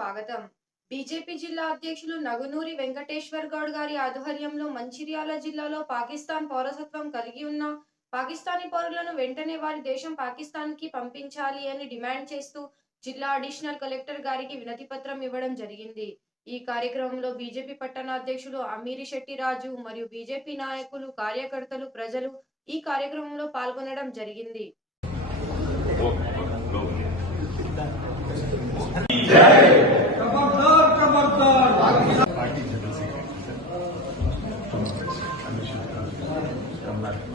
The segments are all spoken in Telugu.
స్వాగతం. బీజేపీ జిల్లా అధ్యక్షులు నగునూరి వెంకటేశ్వర్ గౌడ్ గారి ఆధ్వర్యంలో మంచిర్యాల జిల్లాలో పాకిస్తాన్ పౌరసత్వం కలిగి ఉన్న పాకిస్తానీ పౌరులను వెంటనే వారి దేశం పాకిస్తాన్కి పంపించాలి అని డిమాండ్ చేస్తూ జిల్లా అడిషనల్ కలెక్టర్ గారికి వినతి పత్రం ఇవ్వడం జరిగింది. ఈ కార్యక్రమంలో బీజేపీ పట్టణ అధ్యక్షులు అమీరి శెట్టి రాజు మరియు బీజేపీ నాయకులు కార్యకర్తలు ప్రజలు ఈ కార్యక్రమంలో పాల్గొనడం జరిగింది.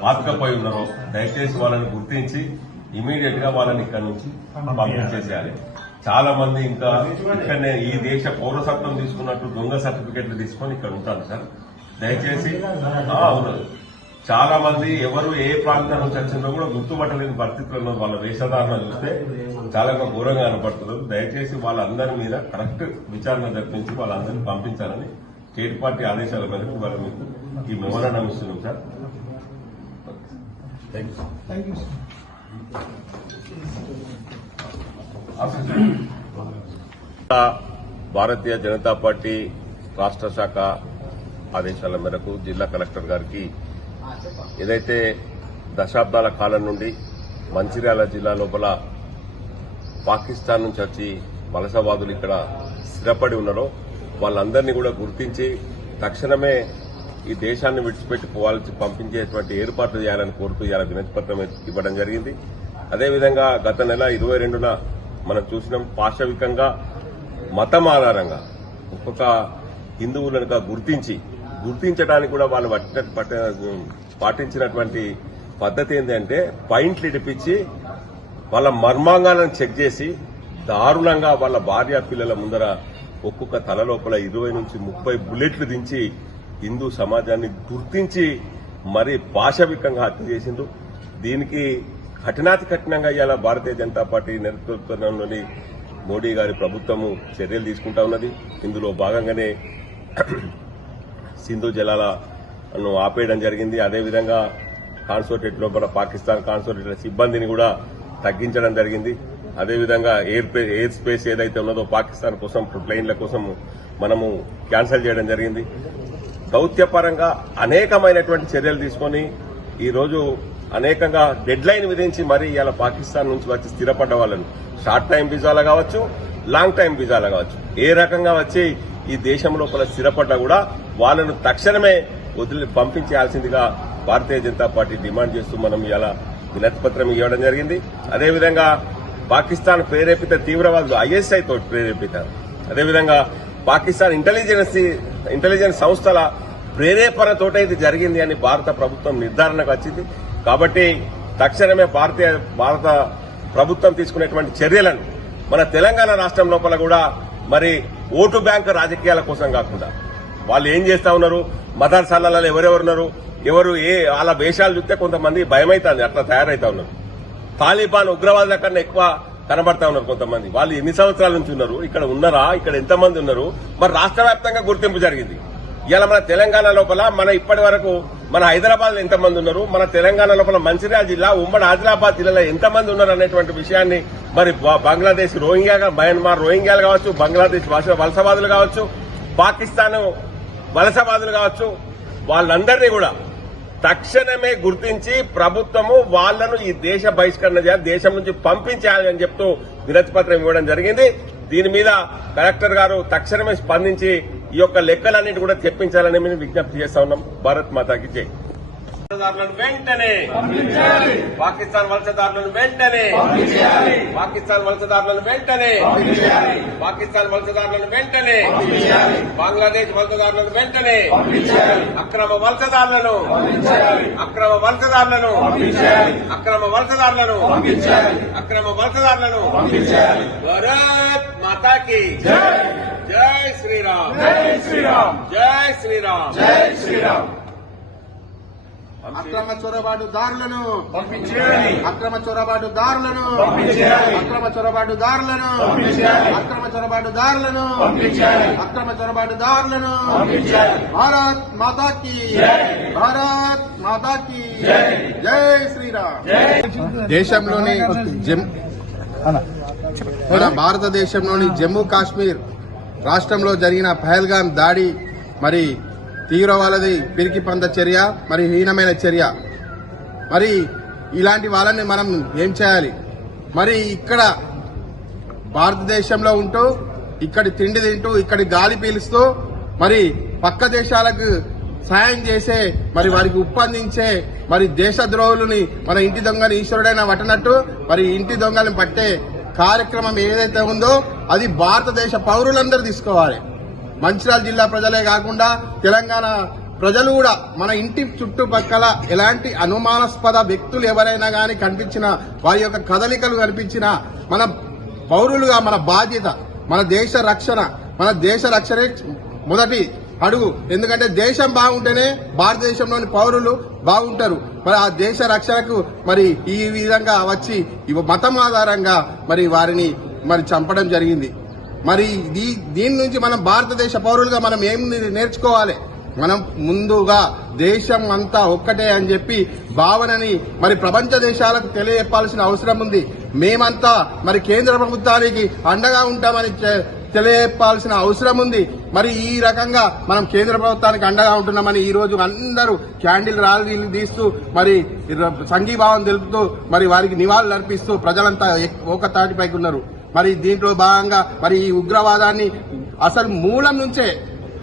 పాతకపోయి ఉన్నారో దయచేసి వాళ్ళని గుర్తించి ఇమీడియట్గా వాళ్ళని ఇక్కడ నుంచి పంపించేసేయాలి. చాలా మంది ఇంకా ఇక్కడనే ఈ దేశ పౌరసత్వం తీసుకున్నట్టు దొంగ సర్టిఫికెట్లు తీసుకొని ఇక్కడ ఉంటారు సార్. దయచేసి అవును. చాలా మంది ఎవరు ఏ ప్రాంతం నుంచి వచ్చిందో కూడా గుర్తుపట్టలేని పరిస్థితుల్లో వాళ్ళ వేషధారణ చూస్తే చాలా ఘోరంగా కనపడుతున్నారు దయచేసి వాళ్ళందరి మీద కరెక్ట్ విచారణ జరిపించి వాళ్ళందరినీ పంపించాలని స్టేట్ పార్టీ ఆదేశాల మేరకు వాళ్ళ మీకు ఈ మెమోరాండం ఇస్తున్నాం sir. Thank you Bharatiya Janata Party రాష్ట్ర శాఖ ఆదేశాల మేరకు జిల్లా కలెక్టర్ గారికి ఏదైతే దశాబ్దాల కాలం నుండి మంచిర్యాల జిల్లా లోపల పాకిస్తాన్ నుంచి వచ్చి వలసవాదులు ఇక్కడ స్థిరపడి ఉన్నారో వాళ్ళందరినీ కూడా గుర్తించి తక్షణమే ఈ దేశాన్ని విడిచిపెట్టి పోవాల్సి పంపించేటువంటి ఏర్పాట్లు చేయాలని కోరుతూ ఇలా వినతిపత్రం ఇవ్వడం జరిగింది. అదేవిధంగా గత నెల ఇరవై రెండున మనం చూసినాం పాశవికంగా మతం ఆధారంగా ఒక్కొక్క హిందువులను గుర్తించి గుర్తించడానికి కూడా వాళ్ళు పాటించినటువంటి పద్ధతి ఏంటంటే పాయింట్లు ఇడిపించి వాళ్ళ మర్మాంగాలను చెక్ చేసి దారుణంగా వాళ్ళ భార్య పిల్లల ముందర ఒక్కొక్క తల లోపల ఇరవై నుంచి ముప్పై బుల్లెట్లు దించి హిందూ సమాజాన్ని గుర్తించి మరి పాశవికంగా హత్య చేసిండు దీనికి కఠినాతి కఠినంగా ఇవాళ భారతీయ జనతా పార్టీ నేతృత్వంలోని మోడీ గారి ప్రభుత్వము చర్యలు తీసుకుంటా ఉన్నది. ఇందులో భాగంగానే సింధు జలాలను ఆపేయడం జరిగింది. అదేవిధంగా కాన్సోటేట్ లోపల పాకిస్తాన్ కాన్సోటేట్ సిబ్బందిని కూడా తగ్గించడం జరిగింది. అదేవిధంగా ఎయిర్ ఎయిర్ స్పేస్ ఏదైతే ఉన్నదో పాకిస్తాన్ కోసం ప్లేన్ల కోసం మనము క్యాన్సిల్ చేయడం జరిగింది. దౌత్యపరంగా అనేకమైనటువంటి చర్యలు తీసుకొని ఈరోజు అనేకంగా డెడ్ లైన్ విధించి మరి ఇలా పాకిస్తాన్ నుంచి వచ్చి స్థిరపడ్డ వాళ్ళను. షార్ట్ టైం వీజాలు కావచ్చు లాంగ్ టైం వీజాలు కావచ్చు. ఏ రకంగా వచ్చి ఈ దేశం లోపల స్థిరపడ్డా కూడా వాళ్ళను తక్షణమే వదిలి పంపించాల్సిందిగా భారతీయ జనతా పార్టీ డిమాండ్ చేస్తూ మనం ఇలా వినతిపత్రం ఇవ్వడం జరిగింది. అదేవిధంగా పాకిస్తాన్ ప్రేరేపిత తీవ్రవాదులు ఐఎస్ఐ తోటి ప్రేరేపిత అదేవిధంగా పాకిస్తాన్ ఇంటెలిజెన్స్ ఇంటెలిజెన్స్ సంస్థల ప్రేరేపణతోటే ఇది జరిగింది అని భారత ప్రభుత్వం నిర్ధారణకు వచ్చింది. కాబట్టి తక్షణమే భారతీయ భారత ప్రభుత్వం తీసుకునేటువంటి చర్యలను మన తెలంగాణ రాష్ట్రం లోపల కూడా మరి ఓటు బ్యాంక్ రాజకీయాల కోసం కాకుండా వాళ్ళు ఏం చేస్తా ఉన్నారు? మదర్సాలలో ఎవరెవరున్నారు ఎవరు ఏ వాళ్ళ వేషాలు చూస్తే కొంతమంది భయమైతుంది. అట్లా తయారైతా ఉన్నారు. తాలిబాన్ ఉగ్రవాదుల కన్నా ఎక్కువ కనబడతా ఉన్నారు కొంతమంది. వాళ్ళు ఎన్ని సంవత్సరాల నుంచి ఉన్నారు? ఇక్కడ ఉన్నారా? ఇక్కడ ఎంతమంది ఉన్నారు? మరి రాష్ట్ర వ్యాప్తంగా గుర్తింపు జరిగింది. ఇలా మన తెలంగాణ లోపల మన ఇప్పటి వరకు మన హైదరాబాద్లో ఎంతమంది ఉన్నారు? మన తెలంగాణ లోపల మంచిర్యాల జిల్లా ఉమ్మడి ఆదిలాబాద్ జిల్లాలో ఎంతమంది ఉన్నారు అనేటువంటి విషయాన్ని మరి బంగ్లాదేశ్ రోహింగ్యా మయన్మార్ రోహింగ్యాలు కావచ్చు బంగ్లాదేశ్ భాష వలసవాదులు కావచ్చు పాకిస్తాన్ వలసవాదులు కావచ్చు వాళ్ళందరినీ కూడా తక్షణమే గుర్తించి ప్రభుత్వము వాళ్ళను ఈ దేశ బహిష్కరణ చేయాలి దేశం నుంచి పంపించాలి అని చెప్తూ వినతి పత్రం ఇవ్వడం జరిగింది. దీని మీద కలెక్టర్ గారు తక్షణమే స్పందించి ఈ యొక్క లెక్కలన్నింటి కూడా తెప్పించాలని మేము విజ్ఞప్తి చేస్తా ఉన్నాం. భారత్ మాతాకి జై. వలసదారులను వెంటనే పాకిస్తాన్ వలసదారులను వెంటనే పాకిస్తాన్ వలసదారులను వెంటనే పాకిస్తాన్ వలసదారులను వెంటనే బంగ్లాదేశ్ వలసదారులను వెంటనే అక్రమ వలసదారులను అక్రమ వలసదారులను అక్రమ వలసదారులను అక్రమ వలసదారులను భారత్ మాతాకి జై శ్రీరామ్. జై శ్రీరామ్. జై శ్రీరామ్. జై శ్రీరామ్. అక్రమ చొరబాటుదారులను అక్రమ చొరబాటుదారులను అక్రమ చొరబాటుదారులను అక్రమ చొరబాటుదారులను అక్రమ చొరబాటుదారులను భారత్ మాతాకి భారత్ మాతాకి జై. శ్రీరామ్. దేశంలోని జమ్ మన భారతదేశంలోని జమ్మూ కాశ్మీర్ రాష్ట్రంలో జరిగిన పహల్గాం దాడి మరి తీవ్రవాదది పిరికి పంద చర్య మరి హీనమైన చర్య. మరి ఇలాంటి వాళ్ళని మనం ఏం చేయాలి? మరి ఇక్కడ భారతదేశంలో ఉంటూ ఇక్కడి తిండి తింటూ ఇక్కడి గాలి పీలుస్తూ మరి పక్క దేశాలకు సాయం చేసే మరి వారికి ఉప్పందించే మరి దేశద్రోహులని మన ఇంటి దొంగని ఈశ్వరుడైన పట్టనట్టు మరి ఇంటి దొంగలను పట్టే కార్యక్రమం ఏదైతే ఉందో అది భారతదేశ పౌరులందరూ తీసుకోవాలి. మంచిర్యాల జిల్లా ప్రజలే కాకుండా తెలంగాణ ప్రజలు కూడా మన ఇంటి చుట్టుపక్కల ఎలాంటి అనుమానాస్పద వ్యక్తులు ఎవరైనా కానీ కనిపించినా వారి యొక్క కదలికలు కనిపించినా మన పౌరులుగా మన బాధ్యత మన దేశ రక్షణ మన దేశ రక్షణే మొదటి అడుగు. ఎందుకంటే దేశం బాగుంటేనే భారతదేశంలోని పౌరులు బాగుంటారు. మరి ఆ దేశ రక్షణకు మరి ఈ విధంగా వచ్చి మతం ఆధారంగా మరి వారిని మరి చంపడం జరిగింది. మరి దీ దీని నుంచి మనం భారతదేశ పౌరులుగా మనం ఏం నేర్చుకోవాలి? మనం ముందుగా దేశం అంతా ఒక్కటే అని చెప్పి భావనని మరి ప్రపంచ దేశాలకు తెలియజెప్పాల్సిన అవసరం ఉంది. మేమంతా మరి కేంద్ర ప్రభుత్వానికి అండగా ఉంటామని తెలియజెప్పాల్సిన అవసరం ఉంది. మరి ఈ రకంగా మనం కేంద్ర ప్రభుత్వానికి అండగా ఉంటున్నామని ఈ రోజు అందరూ క్యాండిల్ ర్యాలీలు తీస్తూ మరి సంఘీభావం తెలుపుతూ మరి వారికి నివాళులు అర్పిస్తూ ప్రజలంతా ఒక తాటిపైకి ఉన్నారు. మరి దీంట్లో భాగంగా మరి ఈ ఉగ్రవాదాన్ని అసలు మూలం నుంచే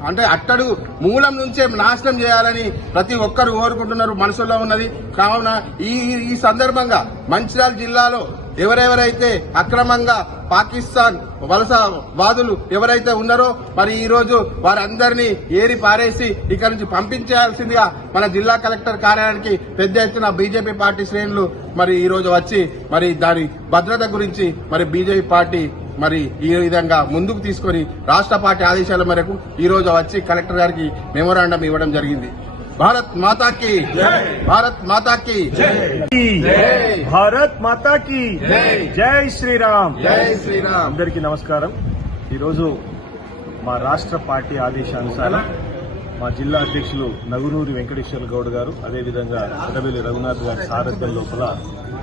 అంటే అట్టడు మూలం నుంచే నాశనం చేయాలని ప్రతి ఒక్కరు కోరుకుంటున్నారు మనసులో ఉన్నది. కావున ఈ ఈ సందర్భంగా మంచిర్యాల జిల్లాలో ఎవరెవరైతే అక్రమంగా పాకిస్తాన్ వలస వాదులు ఎవరైతే ఉన్నారో మరి ఈ రోజు వారందరినీ ఏరి పారేసి ఇక్కడ నుంచి పంపించేయాల్సిందిగా మన జిల్లా కలెక్టర్ కార్యాలయానికి పెద్ద ఎత్తున బీజేపీ పార్టీ శ్రేణులు మరి ఈ రోజు వచ్చి మరి దాని భద్రత గురించి మరి బీజేపీ పార్టీ మరి ఈ విధంగా ముందుకు తీసుకొని రాష్ట్ర పార్టీ ఆదేశాల మేరకు ఈ రోజు వచ్చి కలెక్టర్ గారికి మెమోరాండం ఇవ్వడం జరిగింది. భారత్ మాతాకి భారత్ మాతాకి జై. భారత్ మాతా కి జై. శ్రీరామ్ జై శ్రీరామ్ అందరికీ నమస్కారం. ఈరోజు మా రాష్ట్ర పార్టీ ఆదేశానుసారం మా జిల్లా అధ్యక్షులు నగునూరి వెంకటేశ్వర గౌడ్ గారు అదేవిధంగా కొడవెల్లి రఘునాథ్ గారి సారథ్యం లోపల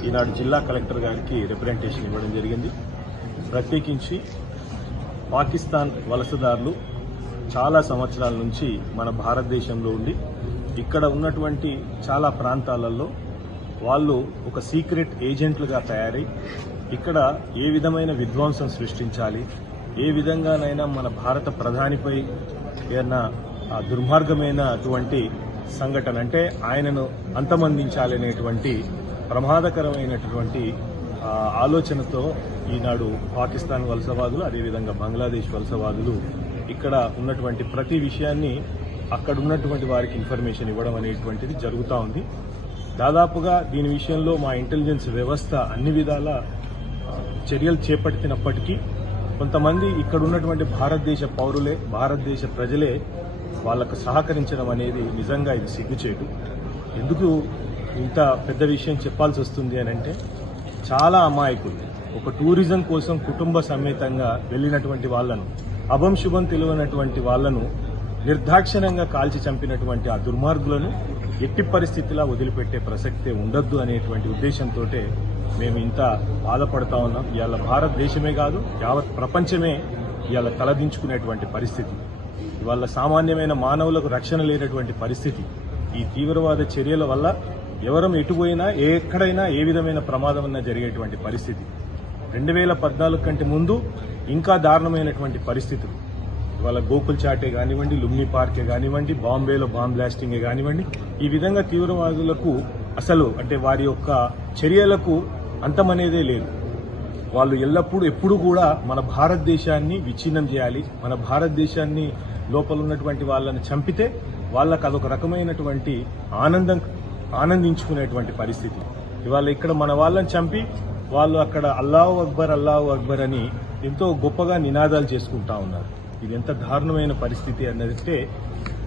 ఈనాడు జిల్లా కలెక్టర్ గారికి రిప్రజెంటేషన్ ఇవ్వడం జరిగింది. ప్రత్యేకించి పాకిస్తాన్ వలసదారులు చాలా సంవత్సరాల నుంచి మన భారతదేశంలో ఉండి ఇక్కడ ఉన్నటువంటి చాలా ప్రాంతాలలో వాళ్ళు ఒక సీక్రెట్ ఏజెంట్లుగా తయారై ఇక్కడ ఏ విధమైన విధ్వంసం సృష్టించాలి ఏ విధంగానైనా మన భారత ప్రధానిపై ఏదైనా దుర్మార్గమైన అటువంటి సంఘటన అంటే ఆయనను అంతమందించాలనేటువంటి ప్రమాదకరమైనటువంటి ఆలోచనతో ఈనాడు పాకిస్తాన్ వలసవాదులు అదేవిధంగా బంగ్లాదేశ్ వలసవాదులు ఇక్కడ ఉన్నటువంటి ప్రతి విషయాన్ని అక్కడ ఉన్నటువంటి వారికి ఇన్ఫర్మేషన్ ఇవ్వడం అనేటువంటిది జరుగుతూ ఉంది. దాదాపుగా దీని విషయంలో మా ఇంటెలిజెన్స్ వ్యవస్థ అన్ని విధాల చర్యలు చేపట్టినప్పటికీ కొంతమంది ఇక్కడ ఉన్నటువంటి భారతదేశ పౌరులే భారతదేశ ప్రజలే వాళ్ళకు సహకరించడం అనేది నిజంగా ఇది సిగ్గుచేటు. ఎందుకు ఇంత పెద్ద విషయం చెప్పాల్సి వస్తుంది అని అంటే చాలా అమాయకులు. ఒక టూరిజం కోసం కుటుంబ సమేతంగా వెళ్ళినటువంటి వాళ్ళను అభంశుభం తెలియనటువంటి వాళ్ళను నిర్దాక్షిణ్యంగా కాల్చి చంపినటువంటి ఆ దుర్మార్గులను ఎట్టి పరిస్థితిలా వదిలిపెట్టే ప్రసక్తే ఉండొద్దు అనేటువంటి ఉద్దేశంతో మేము ఇంత బాధపడతా ఉన్నాం. ఇవాళ భారతదేశమే కాదు యావత్ ప్రపంచమే ఇవాళ తలదించుకునేటువంటి పరిస్థితి. ఇవాళ సామాన్యమైన మానవులకు రక్షణ లేనటువంటి పరిస్థితి. ఈ తీవ్రవాద చర్యల వల్ల ఎవరం ఎటుపోయినా ఎక్కడైనా ఏ విధమైన ప్రమాదం అన్నా జరిగేటువంటి పరిస్థితి. రెండు వేల పద్నాలుగు కంటే ముందు ఇంకా దారుణమైనటువంటి పరిస్థితులు. ఇవాళ గోకుల్ చాటే కానివ్వండి లుమ్ని పార్కే కానివ్వండి బాంబేలో బాంబ్ బ్లాస్టింగే కానివ్వండి ఈ విధంగా తీవ్రవాదులకు అసలు అంటే వారి యొక్క చర్యలకు అంతమనేదే లేదు. వాళ్ళు ఎల్లప్పుడూ ఎప్పుడు కూడా మన భారతదేశాన్ని విచ్ఛిన్నం చేయాలి. మన భారతదేశాన్ని లోపల ఉన్నటువంటి వాళ్ళని చంపితే వాళ్ళకు అదొక రకమైనటువంటి ఆనందం ఆనందించుకునేటువంటి పరిస్థితి. ఇవాళ ఇక్కడ మన వాళ్ళని చంపి వాళ్ళు అక్కడ అల్లావు అక్బర్ అల్లావు అక్బర్ అని ఎంతో గొప్పగా నినాదాలు చేసుకుంటా ఉన్నారు. ఇది ఎంత దారుణమైన పరిస్థితి అన్నదంటే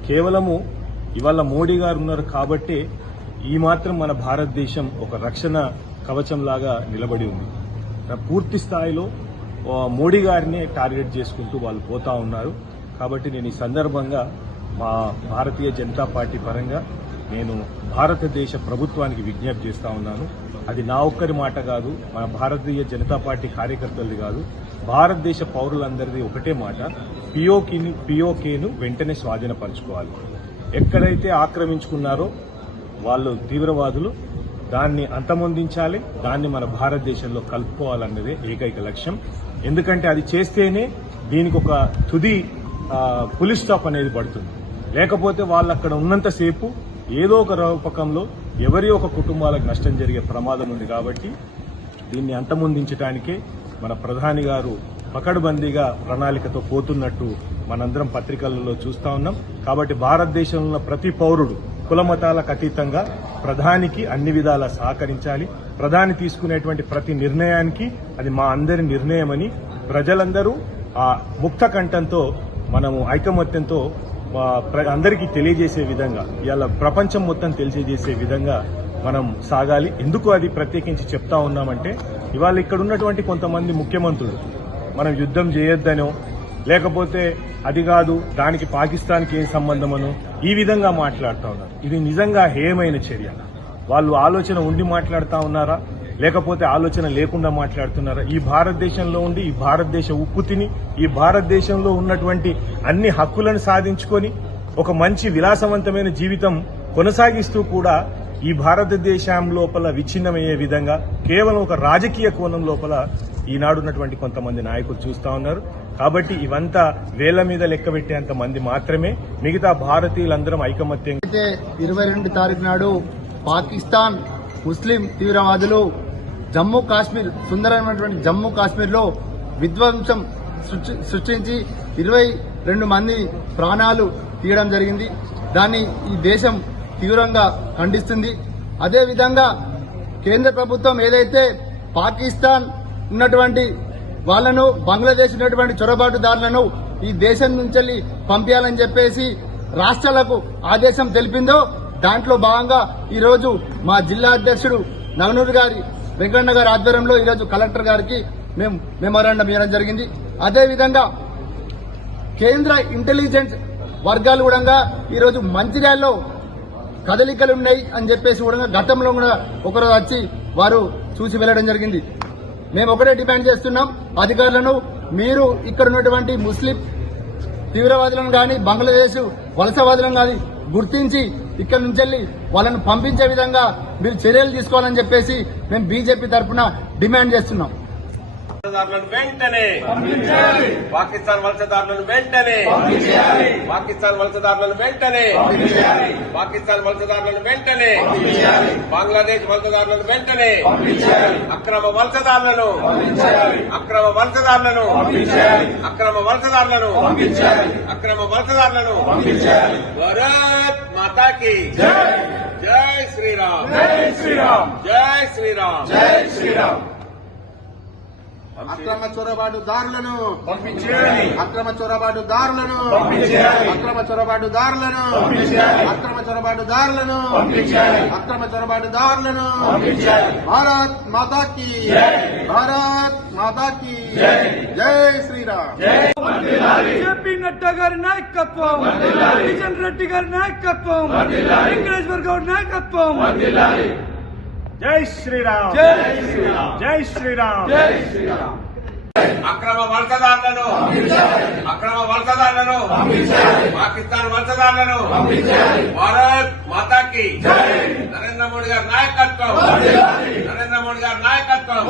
కేవలము ఇవాళ మోడీ గారు ఉన్నారు కాబట్టి ఈ మాత్రం మన భారతదేశం ఒక రక్షణ కవచంలాగా నిలబడి ఉంది. పూర్తి స్థాయిలో మోడీ గారినే టార్గెట్ చేసుకుంటూ వాళ్ళు పోతా ఉన్నారు. కాబట్టి నేను ఈ సందర్భంగా మా భారతీయ జనతా పార్టీ పరంగా నేను భారతదేశ ప్రభుత్వానికి విజ్ఞప్తి చేస్తా ఉన్నాను. అది నా ఒక్కరి మాట కాదు మన భారతీయ జనతా పార్టీ కార్యకర్తలది కాదు. భారతదేశ పౌరులందరిది ఒకటే మాట పిఓకిని పిఓకేను వెంటనే స్వాధీనపరచుకోవాలి. ఎక్కడైతే ఆక్రమించుకున్నారో వాళ్ళు తీవ్రవాదులు దాన్ని అంతమొందించాలి దాన్ని మన భారతదేశంలో కలుపుకోవాలన్నదే ఏకైక లక్ష్యం. ఎందుకంటే అది చేస్తేనే దీనికి ఒక తుది పులి స్టాప్ అనేది పడుతుంది. లేకపోతే వాళ్ళు అక్కడ ఉన్నంతసేపు ఏదో ఒక రూపకంలో ఎవరి ఒక కుటుంబాలకు నష్టం జరిగే ప్రమాదం ఉంది కాబట్టి దీన్ని అంతమొందించడానికే మన ప్రధాని గారు పకడ్బందీగా ప్రణాళికతో పోతున్నట్టు మనందరం పత్రికలలో చూస్తా ఉన్నాం. కాబట్టి భారతదేశంలో ప్రతి పౌరుడు కులమతాలకు అతీతంగా ప్రధానికి అన్ని విధాలా సహకరించాలి. ప్రధాని తీసుకునేటువంటి ప్రతి నిర్ణయానికి అది మా అందరి నిర్ణయమని ప్రజలందరూ ఆ ముక్త కంఠంతో మనము ఐకమత్యంతో ప్ర- అందరికీ తెలియజేసే విధంగా ఇవాళ ప్రపంచం మొత్తం తెలియజేసే విధంగా మనం సాగాలి. ఎందుకు అది ప్రత్యేకించి చెప్తా ఉన్నామంటే ఇవాళ ఇక్కడ ఉన్నటువంటి కొంతమంది ముఖ్యమంత్రులు మనం యుద్ధం చేయొద్దనో లేకపోతే అది కాదు దానికి పాకిస్తాన్కి ఏం సంబంధమనో ఈ విధంగా మాట్లాడుతూ ఉన్నారు. ఇది నిజంగా హేయమైన చర్య. వాళ్ళు ఆలోచన ఉండి మాట్లాడుతూ ఉన్నారా? లేకపోతే ఆలోచన లేకుండా మాట్లాడుతున్నారా? ఈ భారతదేశంలో ఉండి ఈ భారతదేశ ఉప్పు తిని ఈ భారతదేశంలో ఉన్నటువంటి అన్ని హక్కులను సాధించుకొని ఒక మంచి విలాసవంతమైన జీవితం కొనసాగిస్తూ కూడా ఈ భారతదేశం లోపల విచ్ఛిన్నమయ్యే విధంగా కేవలం ఒక రాజకీయ కోణం లోపల ఈనాడున్నటువంటి కొంతమంది నాయకులు చూస్తా ఉన్నారు. కాబట్టి ఇవంతా వేల మీద లెక్క పెట్టేంత మంది మాత్రమే. మిగతా భారతీయులందరం ఐకమత్యంగా అయితే ఇరవై రెండు తారీఖు నాడు పాకిస్తాన్ ముస్లిం తీవ్రవాదులు జమ్మూ కాశ్మీర్ సుందరమైనటువంటి జమ్మూ కాశ్మీర్లో విధ్వంసం సృష్టించి ఇరవై రెండు మంది ప్రాణాలు తీయడం జరిగింది. దాన్ని ఈ దేశం తీవ్రంగా ఖండిస్తుంది. అదేవిధంగా కేంద్ర ప్రభుత్వం ఏదైతే పాకిస్తాన్ ఉన్నటువంటి వాళ్ళను బంగ్లాదేశ్ ఉన్నటువంటి చొరబాటుదారులను ఈ దేశం నుంచి పంపించాలని చెప్పేసి రాష్ట్రాలకు ఆదేశం తెలిపిందో దాంట్లో భాగంగా ఈరోజు మా జిల్లా అధ్యక్షుడు నగనూరు గారి వెంకన్న గారి ఆధ్వర్యంలో ఈరోజు కలెక్టర్ గారికి మేము మెమోరాండం ఇవ్వడం జరిగింది. అదేవిధంగా కేంద్ర ఇంటెలిజెన్స్ వర్గాలు కూడా ఈరోజు రోజు మంచిర్యాలలో కదలికలు ఉన్నాయి అని చెప్పేసి కూడా గతంలో కూడా ఒకరోజు వచ్చి వారు చూసి వెళ్ళడం జరిగింది. మేము ఒకటే డిమాండ్ చేస్తున్నాం అధికారులను మీరు ఇక్కడ ఉన్నటువంటి ముస్లిం తీవ్రవాదులను కానీ బంగ్లాదేశ్ వలసవాదులను కానీ గుర్తించి ఇక్కడ నుంచి వెళ్ళి వాళ్ళను పంపించే విధంగా మీరు చర్యలు తీసుకోవాలని చెప్పేసి మేము బీజేపీ తరఫున డిమాండ్ చేస్తున్నాం. వలసదారులను వెంటనే పాకిస్తాన్ వలసదారులను వెంటనే పాకిస్తాన్ వలసదారులను వెంటనే పాకిస్తాన్ వలసదారులను వెంటనే బంగ్లాదేశ్ వలసదారులను వెంటనే అక్రమ వలసదారులను అక్రమ వలసదారులను అక్రమ వలసదారులను అక్రమ వలసదారులను భారత్ మాతాకి జై శ్రీరామ్. జై శ్రీరామ్. జై శ్రీరామ్. జై శ్రీరామ్. అక్రమ చొరబాటుదారులను అక్రమ చొరబాటుదారులను అక్రమ చొరబాటుదారులను అక్రమ చొరబాటుదారులను అక్రమ చొరబాటుదారులను భారత్ మాతాకి భారత్ మాతాకి జై. శ్రీరామ్. జేపీ నడ్డా గారి నాయకత్వం కిషన్ రెడ్డి గారి నాయకత్వం వెంకటేశ్వర గౌడ్ నాయకత్వం. జై శ్రీరామ్. జై శ్రీరామ్. జై శ్రీరామ్. అక్రమ వలసదారులను అక్రమ వలసదారులను పాకిస్తాన్ వలసదారులను భారత్ మాతాకి నరేంద్ర మోడీ గారి నాయకత్వం నరేంద్ర మోడీ గారి నాయకత్వం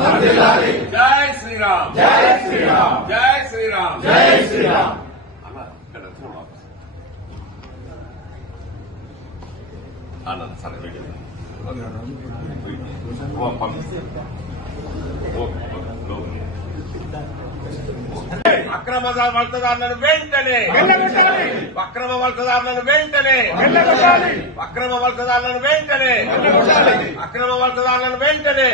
జై శ్రీరామ్. జై శ్రీరామ్. జై శ్రీరామ్. జై శ్రీరామ్. అలా సరే అక్రమ వలసదారులను వెంటనే. అక్రమ వలసదారులను వెంటనే. అక్రమ వలసదారులను వెంటనే. అక్రమ వలసదారులను వెంటనే.